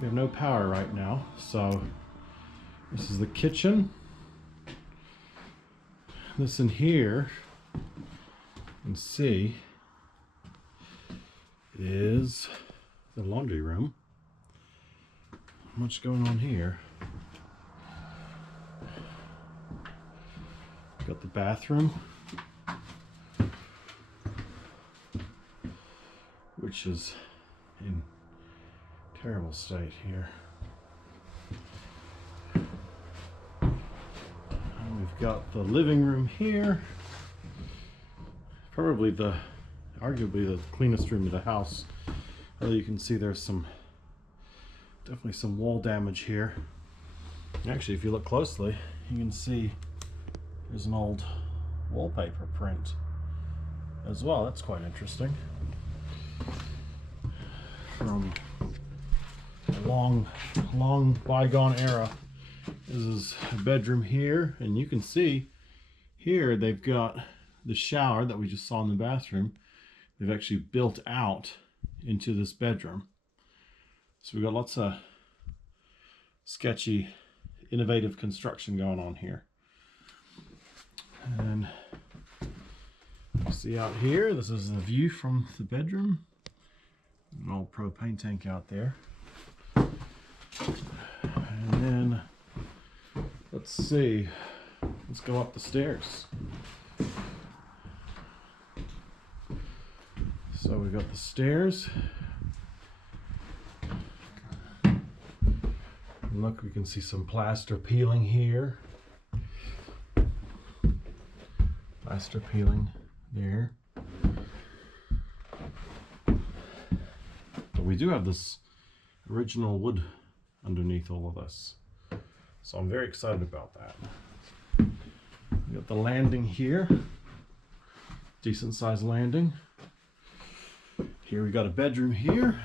We have no power right now, so this is the kitchen. This in here, you can see, is the laundry room. Not much going on here. Got the bathroom, which is in terrible state here. And we've got the living room here. Probably arguably the cleanest room of the house. Although you can see there's definitely some wall damage here. Actually, if you look closely, you can see there's an old wallpaper print as well. That's quite interesting. From a long bygone era. This is a bedroom here, and you can see here they've got the shower that we just saw in the bathroom. They've actually built out into this bedroom. So we've got lots of sketchy, innovative construction going on here. And you see out here, this is the view from the bedroom. An old propane tank out there. And then, let's see, let's go up the stairs. So we've got the stairs. And look, we can see some plaster peeling here. Plaster peeling there. But we do have this original wood underneath all of this. So I'm very excited about that. We got the landing here. Decent sized landing. Here we got a bedroom here.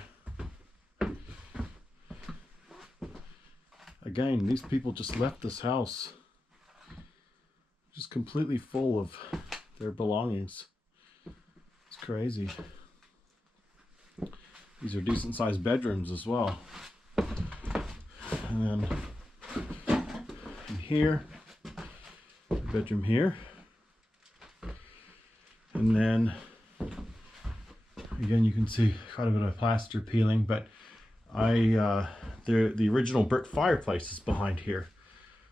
Again, these people just left this house just completely full of their belongings. It's crazy. These are decent sized bedrooms as well. And then in here, the bedroom here. And then again, you can see quite a bit of plaster peeling, but the original brick fireplace is behind here.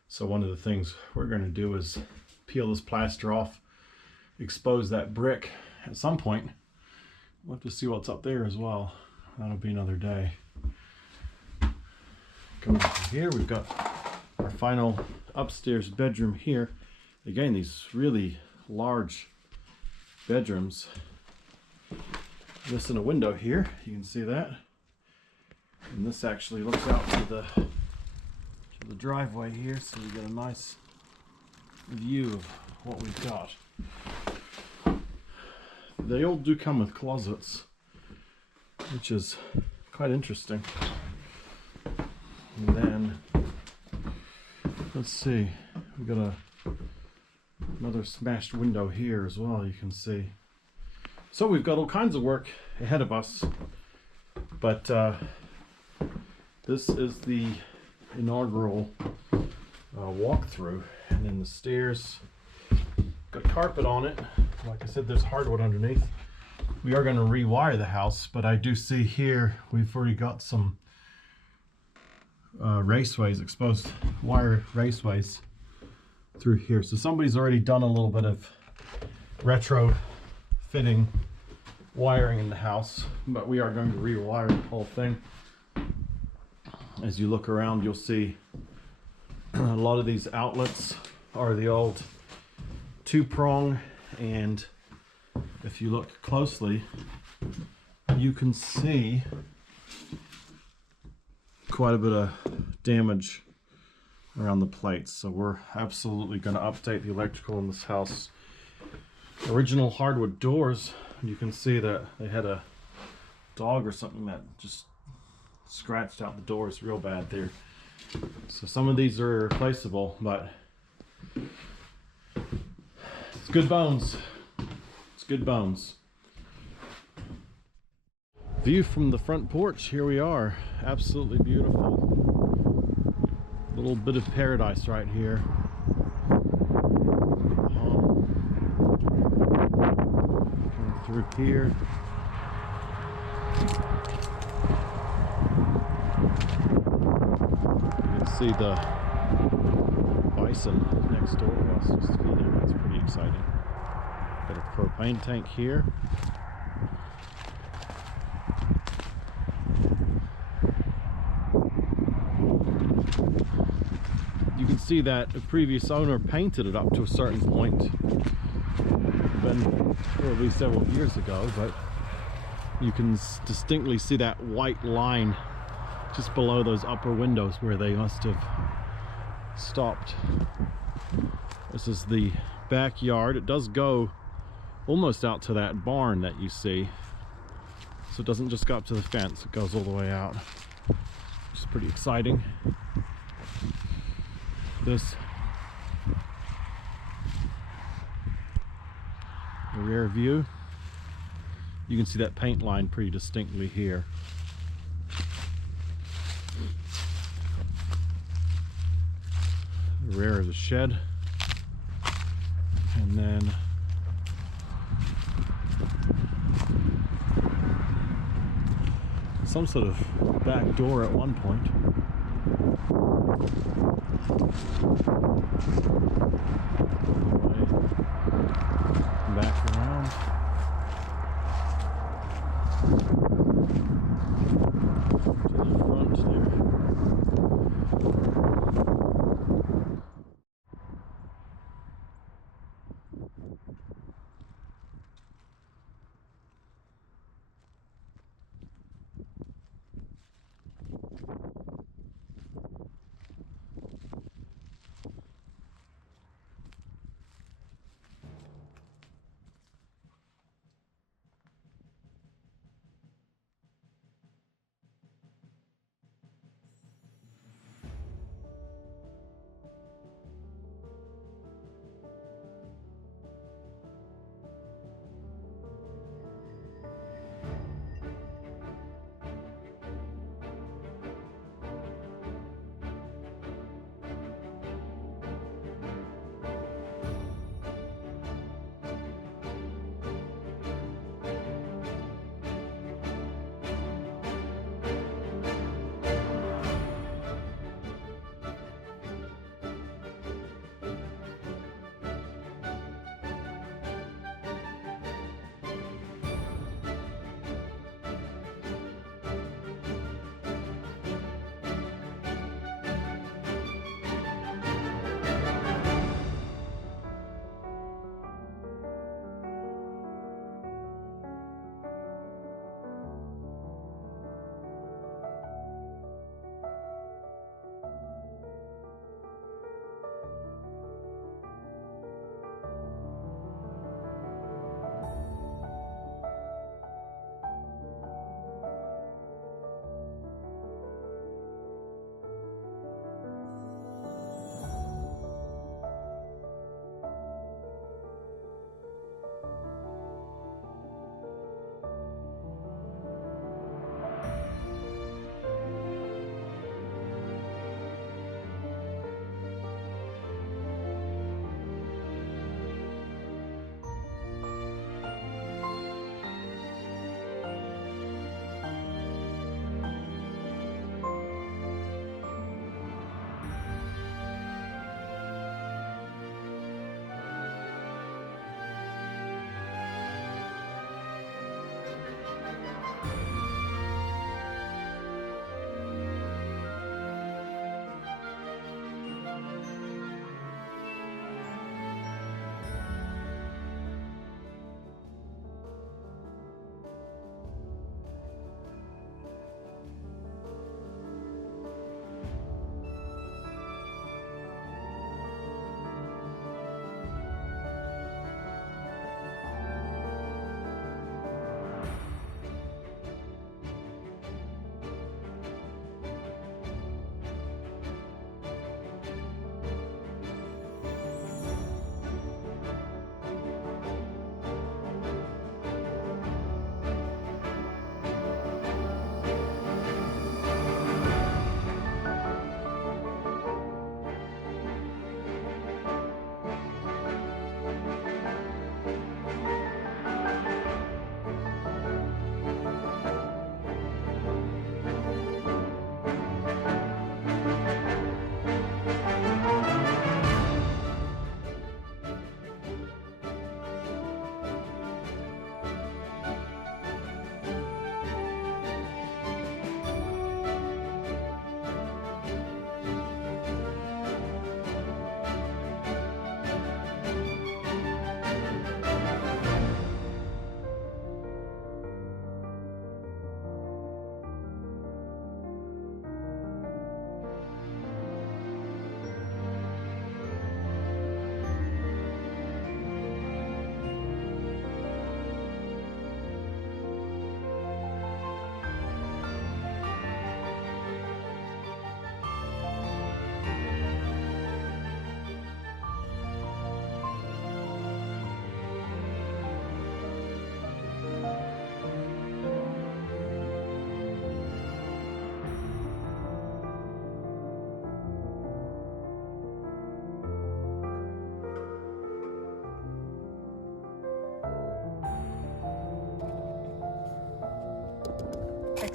So one of the things we're going to do is peel this plaster off, expose that brick at some point. We'll have to see what's up there as well. That'll be another day. Coming from here, we've got our final upstairs bedroom here. Again, these really large bedrooms. Missing a window here, you can see that. And this actually looks out to the driveway here, so we get a nice view of what we've got. They all do come with closets, which is quite interesting. And then, let's see, we've got another smashed window here as well, you can see. So we've got all kinds of work ahead of us, but this is the inaugural walkthrough. And then the stairs got carpet on it. Like I said, there's hardwood underneath. We are going to rewire the house, but I do see here we've already got some raceways, exposed wire raceways through here. So somebody's already done a little bit of retro fitting wiring in the house, but we are going to rewire the whole thing. As you look around, you'll see a lot of these outlets are the old two-prong, and if you look closely, you can see quite a bit of damage around the plates. So we're absolutely going to update the electrical in this house. Original hardwood doors, you can see that they had a dog or something that just scratched out the doors real bad there. So some of these are replaceable, but it's good bones. It's good bones. View from the front porch, here we are. Absolutely beautiful. Little bit of paradise right here. Through here. You can see the bison next door to us just feeding. That's pretty exciting. Got a propane tank here. You can see that the previous owner painted it up to a certain point. Been probably several years ago, but you can distinctly see that white line just below those upper windows where they must have stopped. This is the backyard. It does go almost out to that barn that you see, so it doesn't just go up to the fence, it goes all the way out, which is pretty exciting. This the rear view, you can see that paint line pretty distinctly here. The rear is a shed, and then some sort of back door at one point. Back around. To the front there.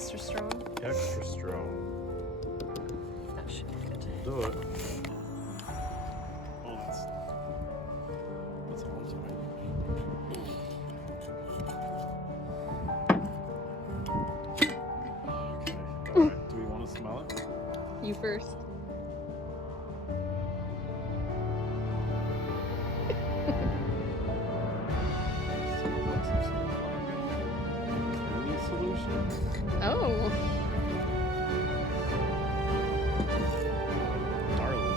Extra strong? Extra strong. That should be good. Do it. Oh, that's all I'm sorry. Okay. Alright, do we want to smell it? You first. Smells like some sort of cleaning solution. Oh. Gnarly.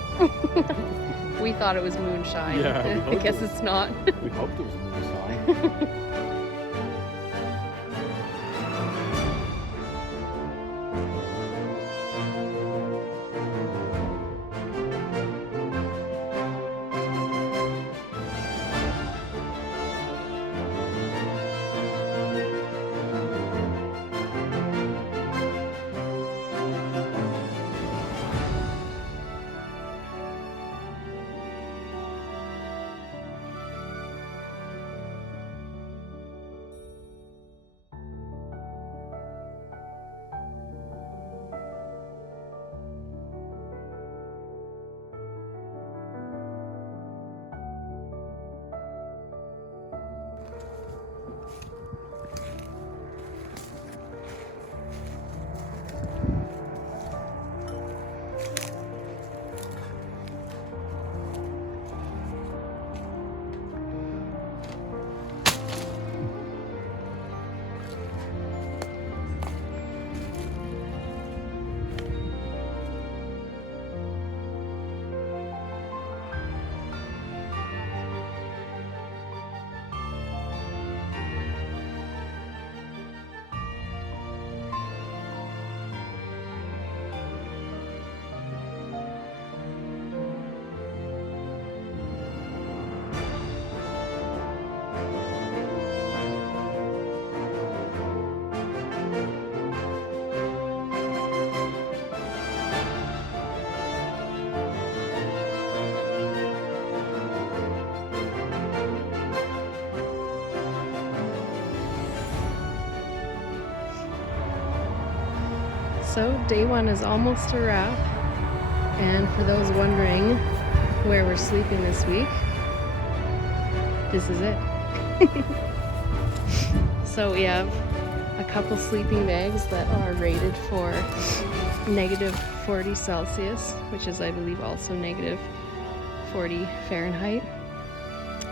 We thought it was moonshine. Yeah, we I hoped guess it was. it's not. We hoped it was moonshine. So day one is almost a wrap, and for those wondering where we're sleeping this week, this is it. So we have a couple sleeping bags that are rated for -40 Celsius, which is, I believe, also -40 Fahrenheit.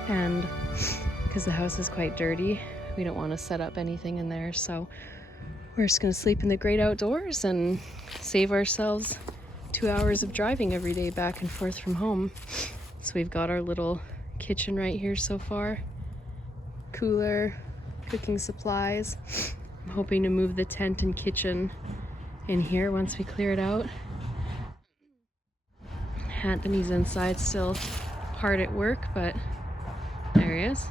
And because the house is quite dirty, we don't want to set up anything in there, so we're just going to sleep in the great outdoors and save ourselves 2 hours of driving every day back and forth from home. So we've got our little kitchen right here so far. Cooler, cooking supplies. I'm hoping to move the tent and kitchen in here once we clear it out. Anthony's inside still hard at work, but there he is.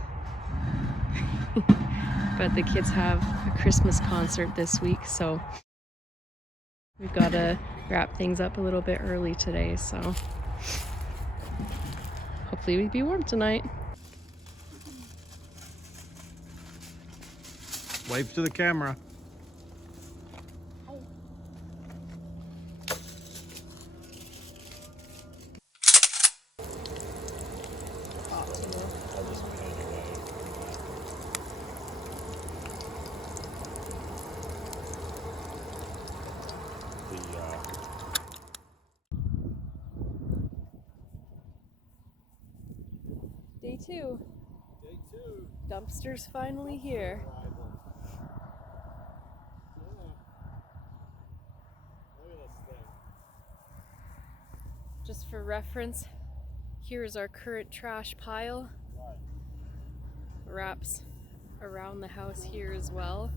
But the kids have a Christmas concert this week, so we've got to wrap things up a little bit early today, so hopefully we'll be warm tonight. Wave to the camera. Day two. Day two. Dumpster's finally here. Look at this thing. Just for reference, here is our current trash pile. Wraps around the house here as well.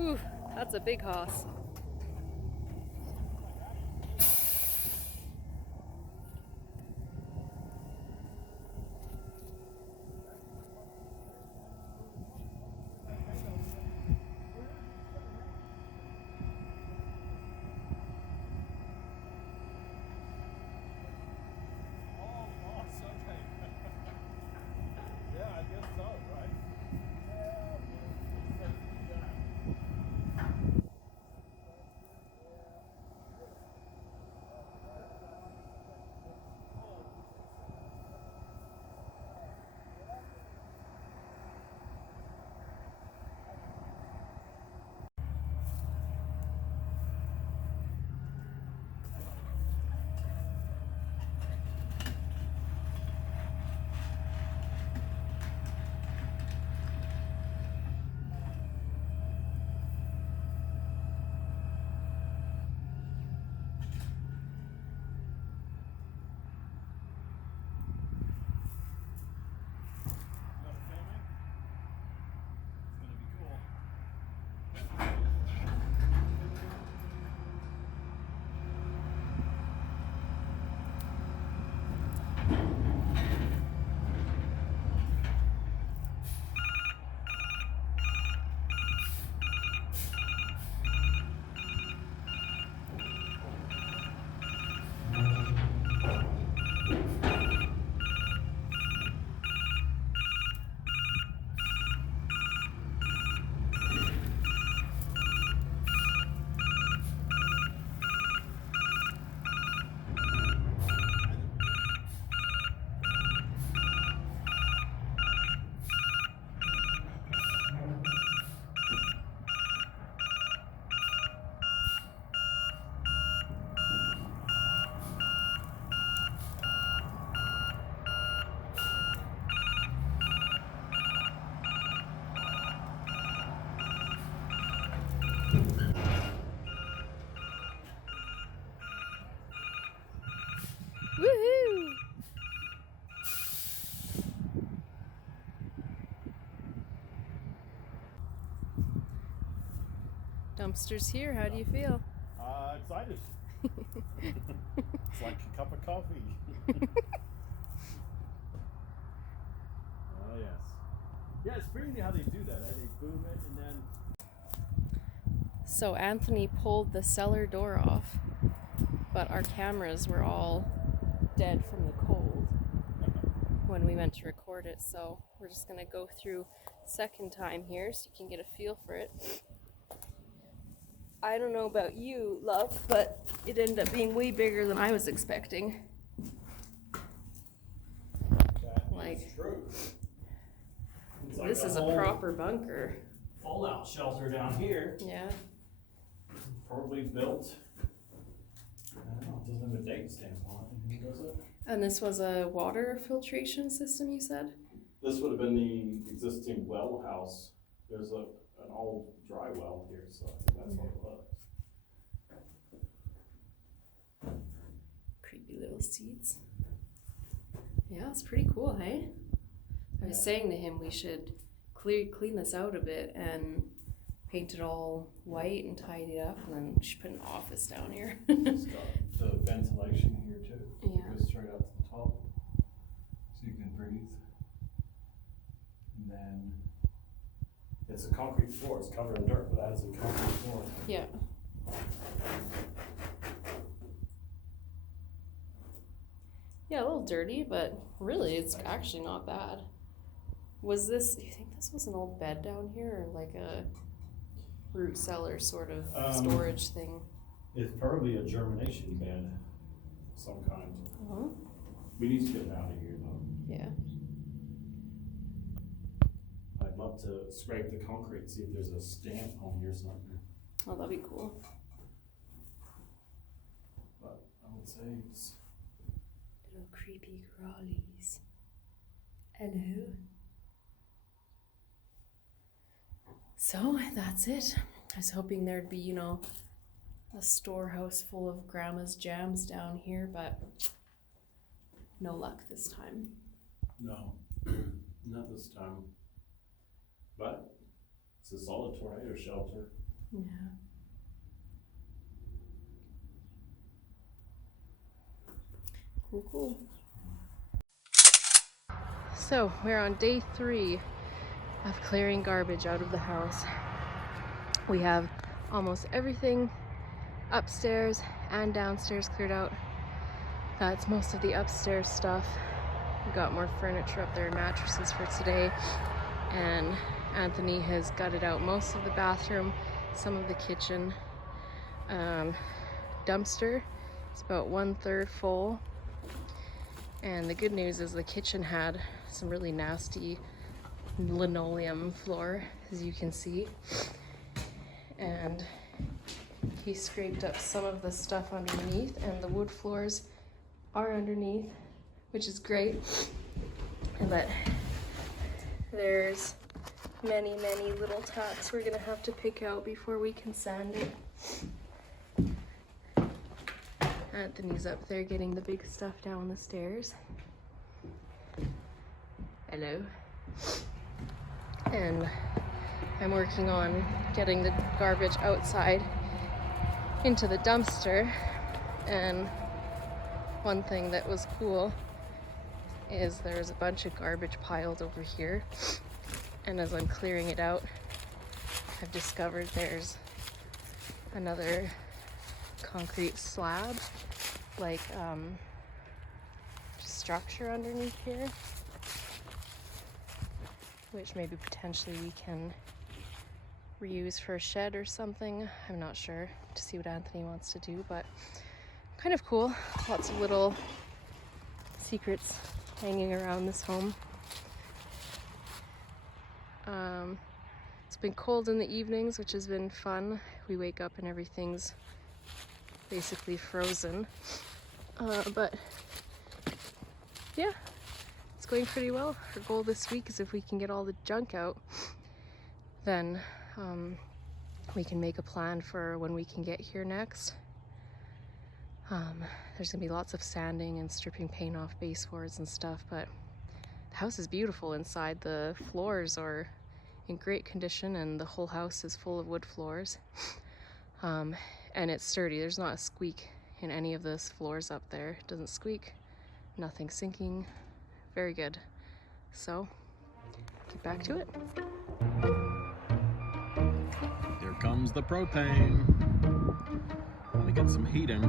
Ooh, that's a big hoss. Woohoo! Dumpster's here. How do you feel? Excited. It's like a cup of coffee. Oh yes. Yeah, it's pretty neat how they do that. They boom it and then. So Anthony pulled the cellar door off, but our cameras were all dead from the cold when we went to record it. So we're just gonna go through second time here so you can get a feel for it. I don't know about you, love, but it ended up being way bigger than I was expecting. Like, true. This is a proper bunker. Fallout shelter down here. Yeah. Probably built. I don't know. It doesn't have a date stamp on it. Does it? And this was a water filtration system, you said? This would have been the existing well house. There's an old dry well here, so I think that's what it was. Creepy little seats. Yeah, it's pretty cool, hey? I was saying to him we should clean this out a bit and paint it all white and tidy it up, and then we should put an office down here. It's got the ventilation here too. Yeah. It goes straight up to the top, so you can breathe. And then it's a concrete floor. It's covered in dirt, but that is a concrete floor. Yeah. Yeah, a little dirty, but really it's actually not bad. Do you think this was an old bed down here, or like a root cellar sort of storage thing? It's probably a germination bed of some kind. Uh-huh. We need to get it out of here though. Yeah. I'd love to scrape the concrete, see if there's a stamp on here or something. Oh, that'd be cool. But I would say it's Little creepy crawlies. Hello. So that's it. I was hoping there'd be, a storehouse full of grandma's jams down here, but no luck this time. no, not this time. But it's a solid tornado shelter. Yeah. Cool. So we're on day 3 of clearing garbage out of the house. We have almost everything upstairs and downstairs cleared out. That's most of the upstairs stuff. We got more furniture up there, mattresses for today, and Anthony has gutted out most of the bathroom, some of the kitchen. Dumpster is about 1/3 full. And the good news is the kitchen had some really nasty linoleum floor, as you can see. And he scraped up some of the stuff underneath, and the wood floors are underneath, which is great. But there's many little tacks we're gonna have to pick out before we can sand it. Anthony's up there getting the big stuff down the stairs. Hello. And I'm working on getting the garbage outside into the dumpster. And one thing that was cool is there's a bunch of garbage piled over here. And as I'm clearing it out, I've discovered there's another concrete slab, like structure underneath here, which maybe potentially we can reuse for a shed or something. I'm not sure, to see what Anthony wants to do, but kind of cool. Lots of little secrets hanging around this home. It's been cold in the evenings, which has been fun. We wake up and everything's basically frozen. But yeah, it's going pretty well. Our goal this week is if we can get all the junk out, then we can make a plan for when we can get here next. There's gonna be lots of sanding and stripping paint off baseboards and stuff, but the house is beautiful inside. The floors are in great condition and the whole house is full of wood floors. And it's sturdy. There's not a squeak in any of this floors up there. It doesn't squeak, nothing sinking. Very good. So, get back to it. Here comes the propane. Let me get some heating.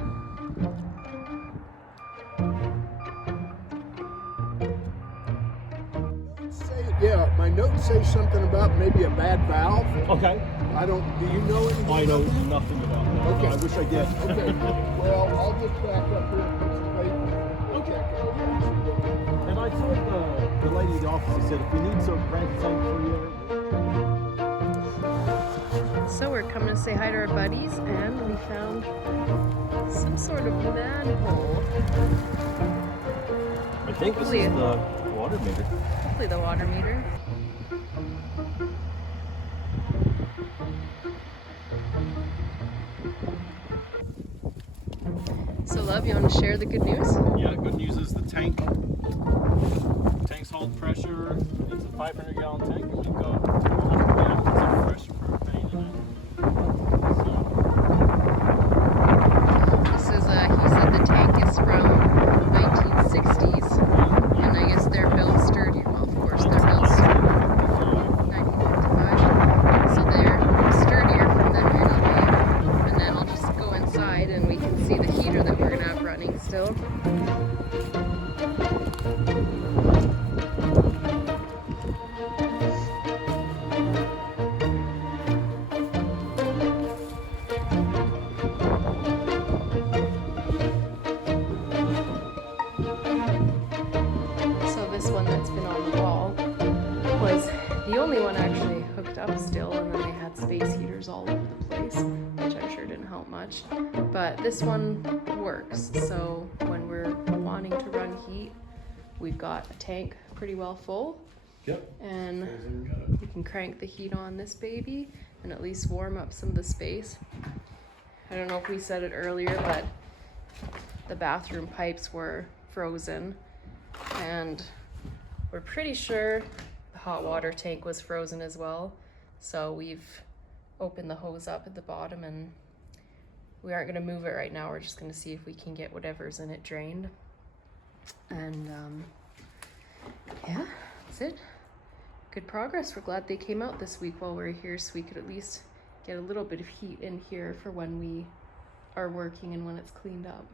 Yeah, my notes say something about maybe a bad valve. Okay. Do you know anything? I know nothing about that. Okay. I wish I did. Okay. Well, I'll just back up here and put some paper. Okay. Check it out. And I told the lady in the office, I said, if we need some crank tank for you. So we're coming to say hi to our buddies, and we found some sort of manhole. I think this is the water meter. Hopefully the water meter. So Love, you want to share the good news? Yeah, good news is the tank's hold pressure. It's a 500-gallon tank, and we've got 100 gallons of fresh propane in it. This is, he said the tank is from 1960s, and I guess they're built sturdy. Well, of course, they're built sturdy. 1955. So they're sturdier from them anyway. And then I'll just go inside and we can see the heater that we're going to have running still. So this one that's been on the wall was the only one actually hooked up still, and then they had space heaters all over the place, which I'm sure didn't help much. But this one works, so when we're wanting to run heat, we've got a tank pretty well full. Yep. And we can crank the heat on this baby and at least warm up some of the space. I don't know if we said it earlier, but the bathroom pipes were frozen, and we're pretty sure the hot water tank was frozen as well. So we've opened the hose up at the bottom, and we aren't going to move it right now. We're just going to see if we can get whatever's in it drained. And yeah, that's it. Good progress. We're glad they came out this week while we were here, so we could at least get a little bit of heat in here for when we are working and when it's cleaned up.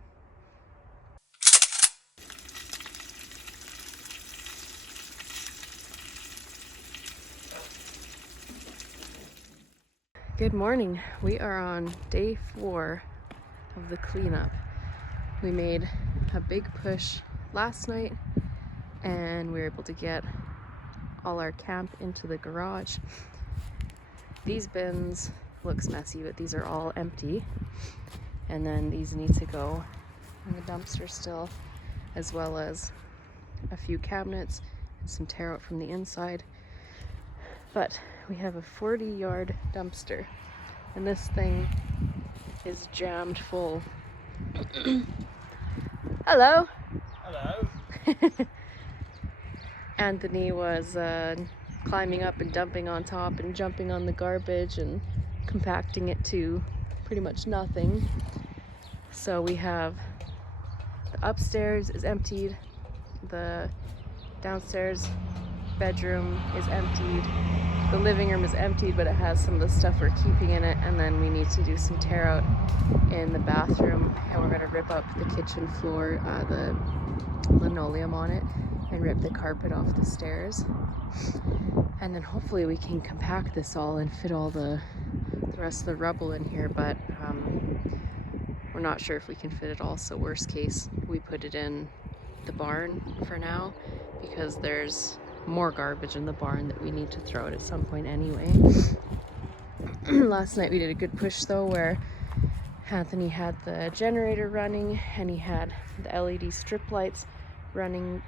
Good morning. We are on day 4 of the cleanup. We made a big push last night and we were able to get all our camp into the garage. These bins looks messy, but these are all empty. And then these need to go in the dumpster still, as well as a few cabinets and some tear out from the inside. But we have a 40-yard dumpster, and this thing is jammed full. Hello. Hello. Anthony was climbing up and dumping on top and jumping on the garbage and compacting it to pretty much nothing. So we have the upstairs is emptied, the downstairs bedroom is emptied, the living room is emptied, but it has some of the stuff we're keeping in it, and then we need to do some tear out in the bathroom, and we're going to rip up the kitchen floor, the linoleum on it, and rip the carpet off the stairs. And then hopefully we can compact this all and fit all the rest of the rubble in here, but we're not sure if we can fit it all, so worst case we put it in the barn for now, because there's more garbage in the barn that we need to throw out at some point anyway. Last night we did a good push though, where Anthony had the generator running and he had the LED strip lights running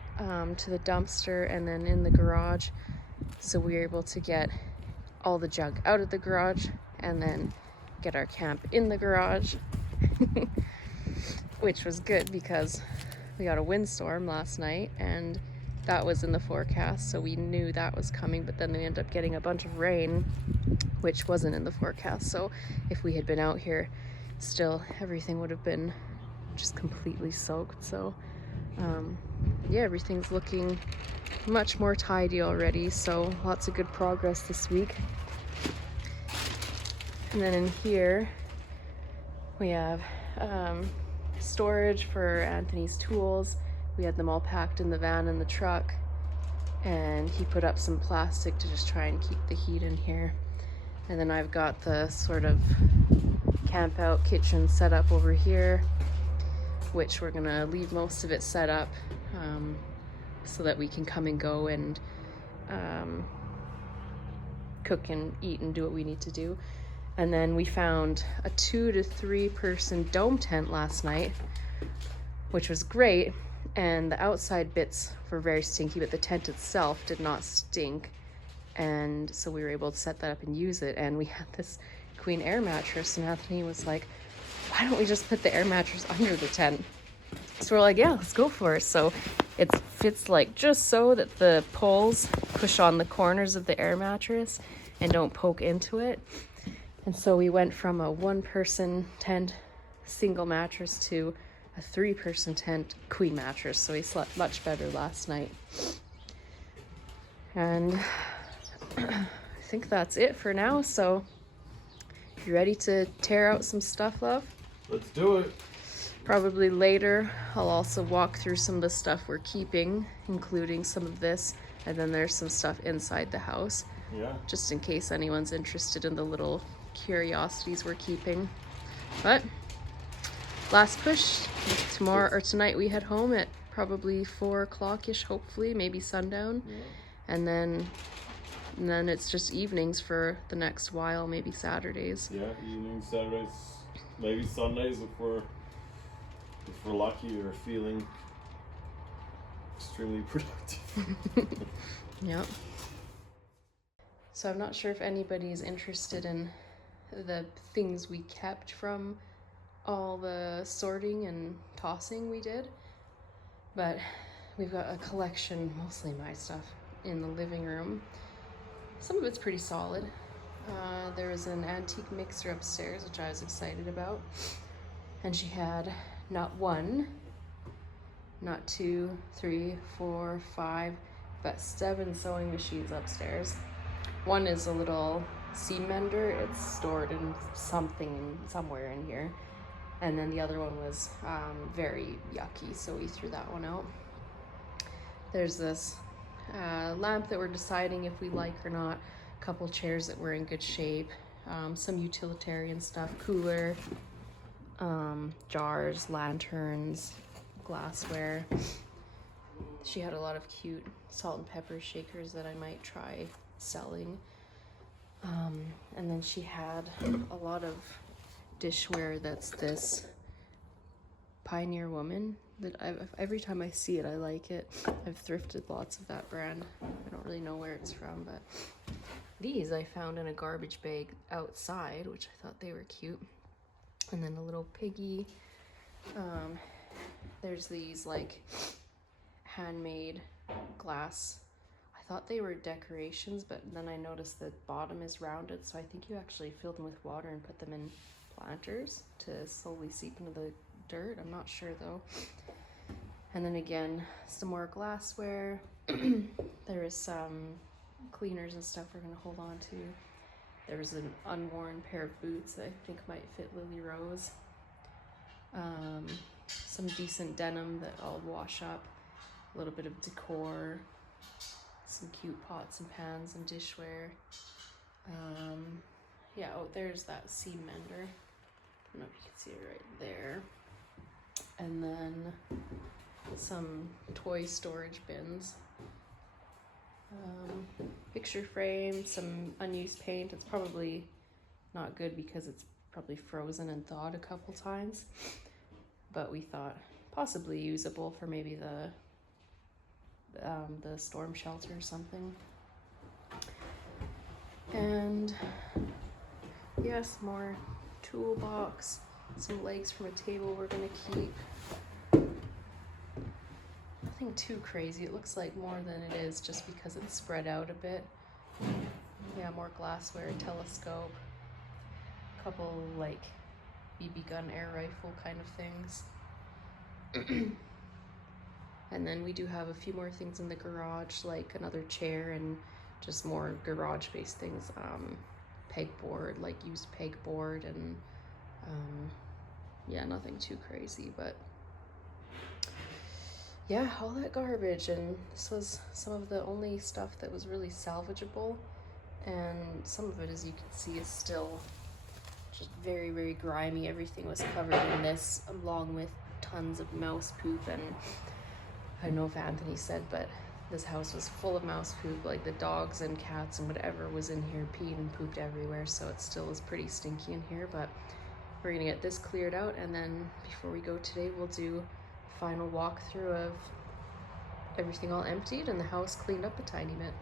to the dumpster and then in the garage, so we were able to get all the junk out of the garage and then get our camp in the garage, which was good because we got a windstorm last night and that was in the forecast, so we knew that was coming, but then we ended up getting a bunch of rain, which wasn't in the forecast. So if we had been out here, still everything would have been just completely soaked. So yeah, everything's looking much more tidy already, so lots of good progress this week. And then in here we have storage for Anthony's tools. We had them all packed in the van and the truck, and he put up some plastic to just try and keep the heat in here. And then I've got the sort of camp out kitchen set up over here, which we're gonna leave most of it set up so that we can come and go and cook and eat and do what we need to do. And then we found a 2 to 3 person dome tent last night, which was great. And the outside bits were very stinky, but the tent itself did not stink. And so we were able to set that up and use it. And we had this queen air mattress, and Anthony was like, why don't we just put the air mattress under the tent? So we're like, yeah, let's go for it. So it fits like just so that the poles push on the corners of the air mattress and don't poke into it. And so we went from a 1-person tent single mattress to a 3-person tent queen mattress, so we slept much better last night. And I think that's it for now. So you ready to tear out some stuff, love? Let's do it. Probably later I'll also walk through some of the stuff we're keeping, including some of this, and then there's some stuff inside the house, just in case anyone's interested in the little curiosities we're keeping. But last push. Tomorrow or tonight we head home at probably 4 o'clock-ish, hopefully, maybe sundown. And then it's just evenings for the next while, maybe Saturdays. Yeah, evenings, Saturdays, maybe Sundays if we're lucky or feeling extremely productive. Yep. So I'm not sure if anybody's interested in the things we kept from all the sorting and tossing we did, but we've got a collection, mostly my stuff, in the living room. Some of it's pretty solid. There was an antique mixer upstairs, which I was excited about, and she had not 1, not 2, 3, 4, 5, but 7 sewing machines upstairs. One is a little seam mender. It's stored in somewhere in here. And then the other one was very yucky, so we threw that one out. There's this lamp that we're deciding if we like or not, a couple chairs that were in good shape, some utilitarian stuff, cooler, jars, lanterns, glassware. She had a lot of cute salt and pepper shakers that I might try selling. And then she had a lot of dishware that's this Pioneer Woman that every time I see it I like it. I've thrifted lots of that brand. I don't really know where it's from, but these I found in a garbage bag outside, which I thought they were cute. And then a little piggy. There's these like handmade glass. I thought they were decorations, but then I noticed the bottom is rounded, so I think you actually fill them with water and put them in planters to slowly seep into the dirt. I'm not sure though. And then again, some more glassware. There is some cleaners and stuff we're gonna hold on to. There was an unworn pair of boots that I think might fit Lily Rose. Some decent denim that I'll wash up. A little bit of decor. Some cute pots and pans and dishware. Yeah, oh, there's that seam mender. I don't know if you can see it right there. And then some toy storage bins. Picture frame, some unused paint. It's probably not good because it's probably frozen and thawed a couple times. But we thought possibly usable for maybe the storm shelter or something. And yeah, yeah, some more toolbox, some legs from a table we're gonna keep. Nothing too crazy. It looks like more than it is just because it's spread out a bit. Yeah, more glassware, telescope, a couple like BB gun, air rifle kind of things. And then we do have a few more things in the garage, like another chair and just more garage-based things. Pegboard, like used pegboard, and yeah, nothing too crazy, but yeah, all that garbage. And this was some of the only stuff that was really salvageable, and some of it, as you can see, is still just very, very grimy. Everything was covered in this, along with tons of mouse poop. And I don't know if Anthony said, but this house was full of mouse poop. Like the dogs and cats and whatever was in here peed and pooped everywhere, so it still is pretty stinky in here. But we're gonna get this cleared out, and then before we go today, we'll do a final walkthrough of everything all emptied and the house cleaned up a tiny bit.